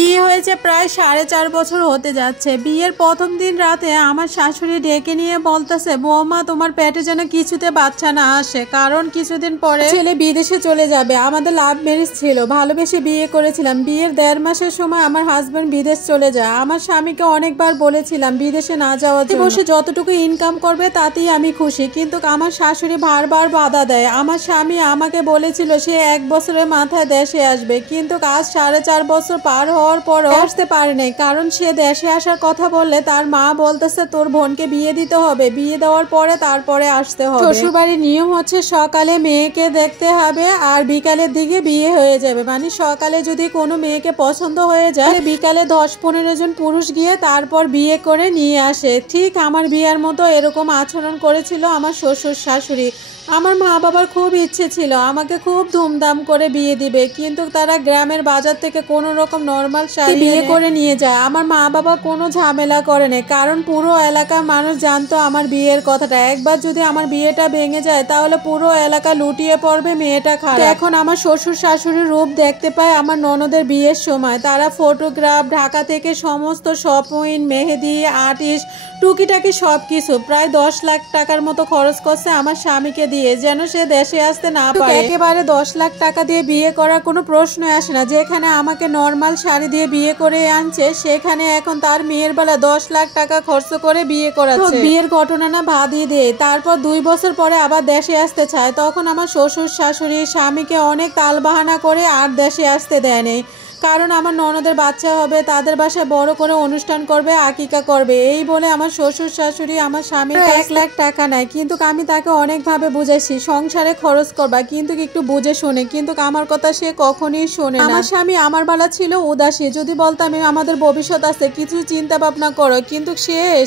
বিয়ে হয়েছে প্রায় 4.5 বছর হতে যাচ্ছে। বিয়ের প্রথম দিন রাতে আমার শাশুড়ি ডেকে নিয়ে বলতেছে, বৌমা তোমার পেটে যেন কিছুতে বাচ্চা না আসে, কারণ কিছুদিন পরে ছেলে বিদেশে চলে যাবে। আমাদের লাভ ম্যারেজ ছিল, ভালোবেসে বিয়ে করেছিলাম। বিয়ের 1.5 মাসের সময় আমার হাজবেন্ড বিদেশ চলে যায়। আমার স্বামীকে অনেকবার বলেছিলাম বিদেশে না যাওয়ার জন্য, বসে যতটুকু ইনকাম করবে তাতেই আমি খুশি, কিন্তু আমার শাশুড়ি বারবার বাধা দেয়। আমার স্বামী আমাকে বলেছিল সে 1 বছরের মাথায় দেশে আসবে, কিন্তু আজ 4.5 বছর পার হওয়ার পরও আসতে পারে নাই, কারণ সে দেশে আসার কথা বললে তার মা বলতেছে তোর বোনকে বিয়ে দিতে হবে, বিয়ে দেওয়ার পরে তারপরে আসতে হবে। শ্বশুরবাড়ির নিয়ম হচ্ছে সকালে মেয়েকে দেখতে হবে আর বিকালের দিকে বিয়ে হয়ে যাবে। মানে সকালে যদি কোনো মেয়েকে পছন্দ হয়ে যায়, বিকালে 10-15 জন পুরুষ গিয়ে তারপর বিয়ে করে নিয়ে আসে। ঠিক আমার বিয়ের মতো এরকম আচরণ করেছিল আমার শ্বশুর শাশুড়ি। আমার মা বাবার খুব ইচ্ছে ছিল আমাকে খুব ধুমধাম করে বিয়ে দিবে, কিন্তু তারা গ্রামের বাজার থেকে কোনো রকম নর্মাল শাড়ি বিয়ে করে নিয়ে যায়। আমার মা বাবা কোনো ঝামেলা করে না, কারণ পুরো এলাকার মানুষ জানতো আমার বিয়ের কথাটা। একবার যদি আমার বিয়েটা ভেঙে যায় তাহলে পুরো এলাকা লুটিয়ে পড়বে মেয়েটা খারাপ। এখন আমার শ্বশুর শাশুড়ির রূপ দেখতে পায় আমার ননদের বিয়ের সময়। তারা ফটোগ্রাফ, ঢাকা থেকে সমস্ত শপিং, মেহেদি আর্টিস্ট, টুকিটাকি সব কিছু প্রায় 10 লাখ টাকার মতো খরচ করছে আমার স্বামীকে দিয়ে, যেন সে দেশে আসতে না পারে। একেবারে 10 লাখ টাকা দিয়ে বিয়ে করার কোনো প্রশ্ন আসে না। যেখানে আমাকে নর্মাল শাড়ি দিয়ে বিয়ে করে আনছে, সেখানে এখন তার মেয়ের বেলা 10 লাখ টাকা খরচ করে বিয়ে করাচ্ছে। বিয়ের ঘটনা না বাদই দেয়। তারপর 2 বছর পরে আবার দেশে আসতে চায়, তখন আমার শ্বশুর শাশুড়ি স্বামীকে অনেক তালবাহানা করে আর দেশে আসতে দেয়নি, কারণ আমার ননদের বাচ্চা হবে, তাদের বাসায় বড় করে অনুষ্ঠান করবে, আকিকা করবে, এই বলে আমার শ্বশুর শাশুড়ি আমার স্বামীর 1 লাখ টাকা নেয়। কিন্তু আমি তাকে অনেকভাবে বুঝাইছি সংসারে খরচ করবা, কিন্তু একটু বুঝে শুনে, কিন্তু আমার কথা সে কখনোই শোনে না। আমার স্বামী আমার বেলা ছিল উদাসী, যদি বলতাম আমাদের ভবিষ্যৎ আছে, কিছু চিন্তা ভাবনা করো, কিন্তু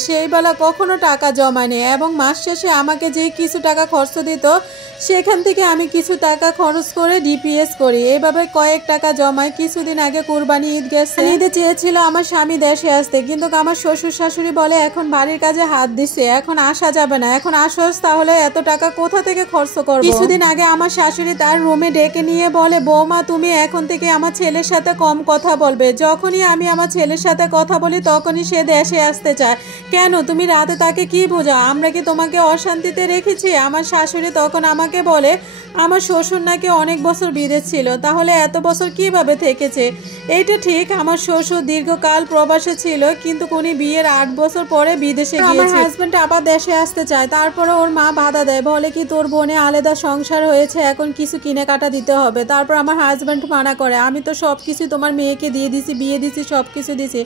সেই বেলা কখনো টাকা জমায়নি, এবং মাস শেষে আমাকে যে কিছু টাকা খরচ দিত সেখান থেকে আমি কিছু টাকা খরচ করে ডিপিএস করি। এইভাবে কয়েক টাকা জমায়। কিছুদিন আগে কুরবানি ঈদ গেছে, ঈদে চেয়েছিল আমার স্বামী দেশে আসতে, কিন্তু আমার শ্বশুর শাশুড়ি বলে এখন বাড়ির কাজে হাত দিছে, এখন আসা যাবে না, এখন আসস তাহলে এত টাকা কোথা থেকে খরচ করবো। কিছুদিন আগে আমার শাশুড়ি তার রুমে ডেকে নিয়ে বলে, বৌমা তুমি এখন থেকে আমার ছেলের সাথে কম কথা বলবে। যখনই আমি আমার ছেলের সাথে কথা বলি তখনই সে দেশে আসতে চায়। কেন তুমি রাতে তাকে কি বোঝাও? আমরা কি তোমাকে অশান্তিতে রেখেছি? আমার শাশুড়ি তখন আমাকে বলে আমার শ্বশুর নাকি অনেক বছর বিদেশ ছিল, তাহলে এত বছর কিভাবে থেকেছে? এইটা ঠিক, আমার শ্বশুর দীর্ঘকাল প্রবাসে ছিল, কিন্তু উনি বিয়ের 8 বছর পরে বিদেশে গিয়েছে। আমার হাজবেন্ড আবার দেশে আসতে চায়, তারপরে ওর মা বাধা দেয়, বলে কি তোর বোনে আলাদা সংসার হয়েছে, এখন কিছু কিনে কাটা দিতে হবে। তারপর আমার হাজবেন্ড মানা করে, আমি তো সব কিছু তোমার মেয়েকে দিয়ে দিছি, বিয়ে দিছি, সব কিছু দিছি,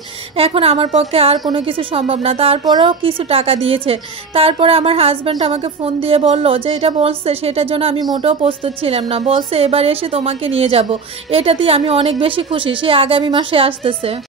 এখন আমার পক্ষে আর কোনো কিছু সম্ভব না। তারপরেও কিছু টাকা দিয়েছে। তারপরে আমার হাজবেন্ড আমাকে ফোন দিয়ে বলল যে এটা বলছে সেটার জন্য আমি মোটেও প্রস্তুত ছিলাম না, বলছে এবার এসে তোমাকে নিয়ে যাব। এটাতেই আমি অনেক বেশি খুশি। সে আগামী মাসে আসতেছে।